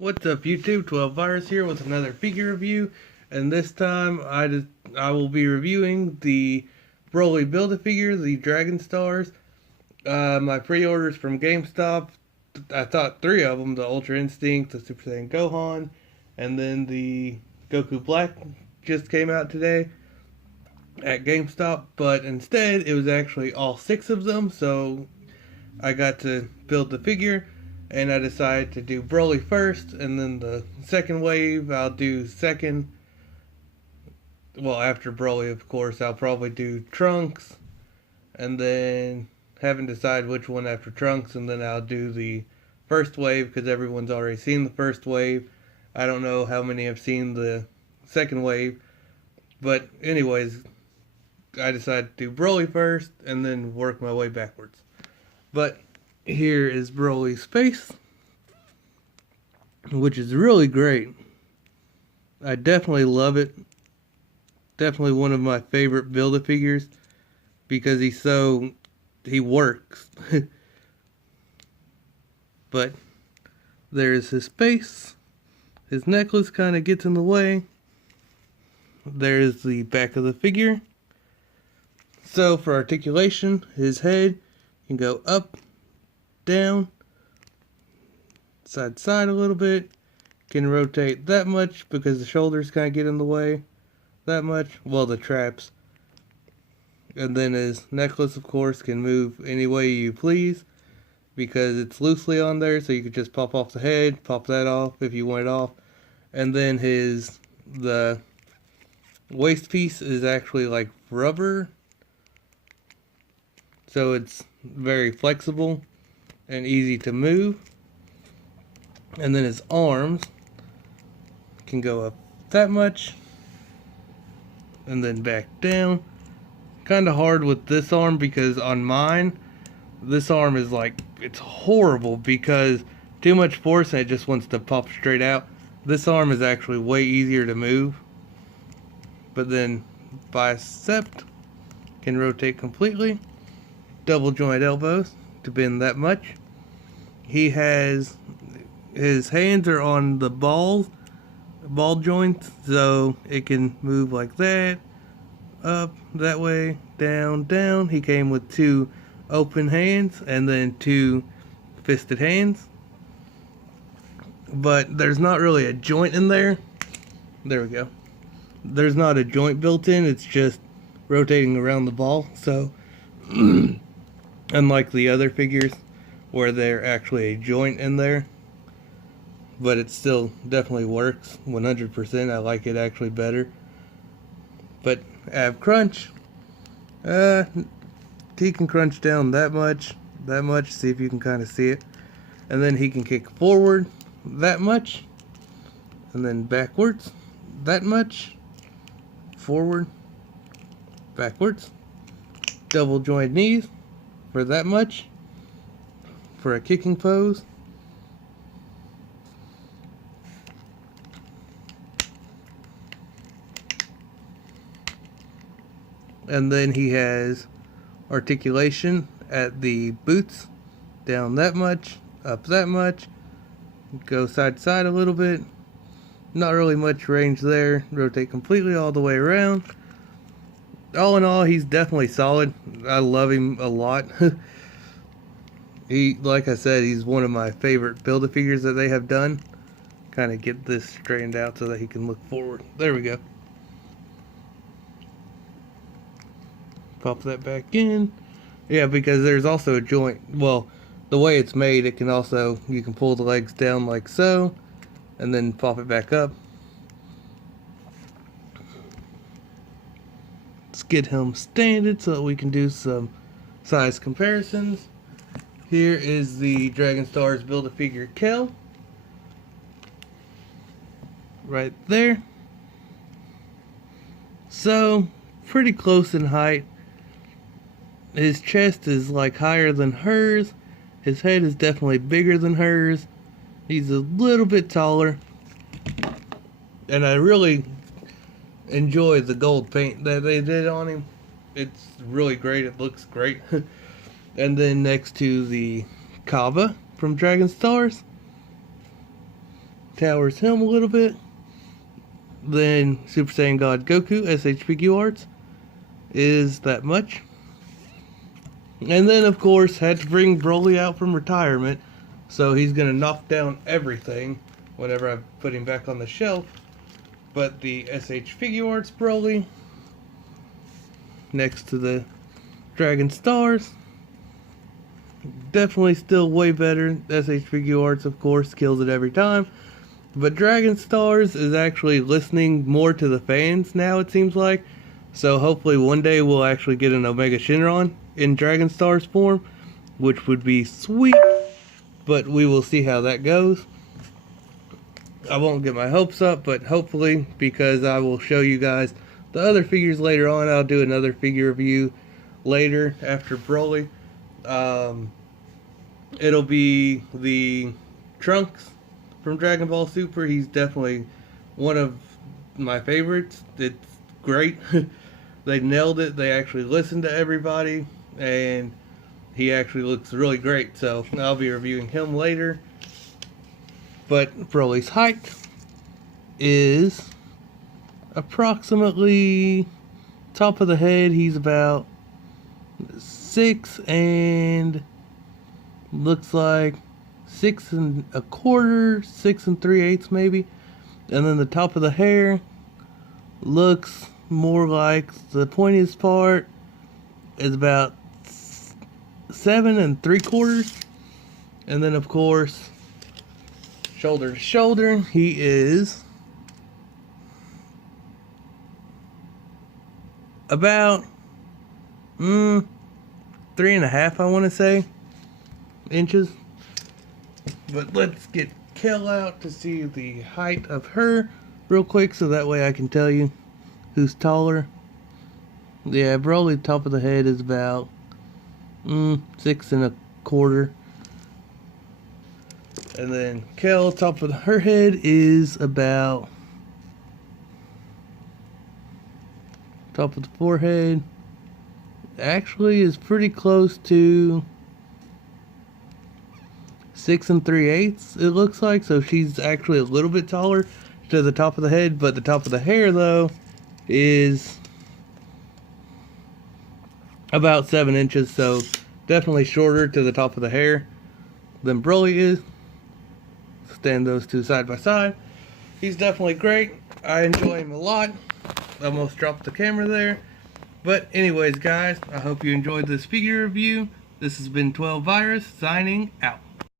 What's up YouTube, 12 Virus here with another figure review, and this time I will be reviewing the Broly Build-A-Figure, the Dragon Stars. My pre-orders from GameStop, I thought 3 of them, the Ultra Instinct, the Super Saiyan Gohan, and then the Goku Black just came out today at GameStop, but instead it was actually all 6 of them, so I got to build the figure. And I decided to do Broly first, and then the second wave I'll do second. Well, after Broly, of course, I'll probably do Trunks, and then haven't decided which one after Trunks, and then I'll do the first wave because everyone's already seen the first wave. I don't know how many have seen the second wave, but anyways, I decided to do Broly first and then work my way backwards. But here is Broly's face, which is really great. I definitely love it. Definitely one of my favorite Build-A-Figures because he works. But there's his face. His necklace kind of gets in the way. There's the back of the figure. So for articulation, his head can go up, down, side to side a little bit. Can rotate that much because the shoulders kind of get in the way. That much, well, the traps. And then his necklace, of course, can move any way you please because it's loosely on there, so you could just pop off the head, pop that off if you want it off. And then the waist piece is actually like rubber, so it's very flexible and easy to move. And then his arms can go up that much and then back down. Kind of hard with this arm because on mine, this arm is like, it's horrible because too much force and it just wants to pop straight out. This arm is actually way easier to move. But then bicep can rotate completely. Double joint elbows to bend that much. He has, his hands are on the ball joints, so it can move like that, up, that way, down, down. He came with 2 open hands and then 2 fisted hands. But there's not really a joint in there. There we go. There's not a joint built in, it's just rotating around the ball, so unlike the other figures where they're actually a joint in there, but it still definitely works 100%. I like it actually better. But ab crunch, he can crunch down that much, see if you can kind of see it, and then he can kick forward that much, and then backwards that much, forward, backwards, double joint knees for that much, for a kicking pose. And then he has articulation at the boots, down that much, up that much, go side to side a little bit. Not really much range there. Rotate completely all the way around. All in all, he's definitely solid. I love him a lot. Like I said, he's one of my favorite Build-A-Figures that they have done. Kind of get this straightened out so that he can look forward. There we go. Pop that back in. Yeah, because there's also a joint. Well, the way it's made, it can also, you can pull the legs down like so, and then pop it back up. Let's get him standard so that we can do some size comparisons. Here is the Dragon Stars Build-A-Figure Kel. Right there. So, pretty close in height. His chest is like higher than hers. His head is definitely bigger than hers. He's a little bit taller. And I really enjoy the gold paint that they did on him. It's really great. It looks great. And then next to the Kaba from Dragon Stars. towers him a little bit. Then Super Saiyan God Goku SH Figure Arts is that much. And then of course had to bring Broly out from retirement, so he's gonna knock down everything whenever I put him back on the shelf. But the SH Figure Arts Broly next to the Dragon Stars, definitely still way better. SH Figure Arts of course kills it every time, but Dragon Stars is actually listening more to the fans now, it seems like. So hopefully one day we'll actually get an Omega Shenron in Dragon Stars form, which would be sweet, but we will see how that goes. I won't get my hopes up, but hopefully, because I will show you guys the other figures later on. I'll do another figure review later after Broly. It'll be the Trunks from Dragon Ball Super. He's definitely one of my favorites. It's great. They nailed it. They actually listened to everybody, and he actually looks really great. So I'll be reviewing him later. But Broly's height is approximately top of the head. He's about 6 and looks like 6 1/4, 6 3/8 maybe. And then the top of the hair looks more like the pointiest part is about 7 3/4. And then of course, shoulder to shoulder, he is about 3.5, I want to say, inches. But let's get Kel out to see the height of her real quick, so that way I can tell you who's taller. Yeah, Broly top of the head is about 6 1/4. And then Kel, top of her head is about, top of the forehead actually is pretty close to 6 3/8, it looks like. So she's actually a little bit taller to the top of the head, but the top of the hair though is about 7 inches, so definitely shorter to the top of the hair than Broly is. Stand those two side by side. He's definitely great. I enjoy him a lot. Almost dropped the camera there. But anyways guys, I hope you enjoyed this figure review. This has been 12 Virus signing out.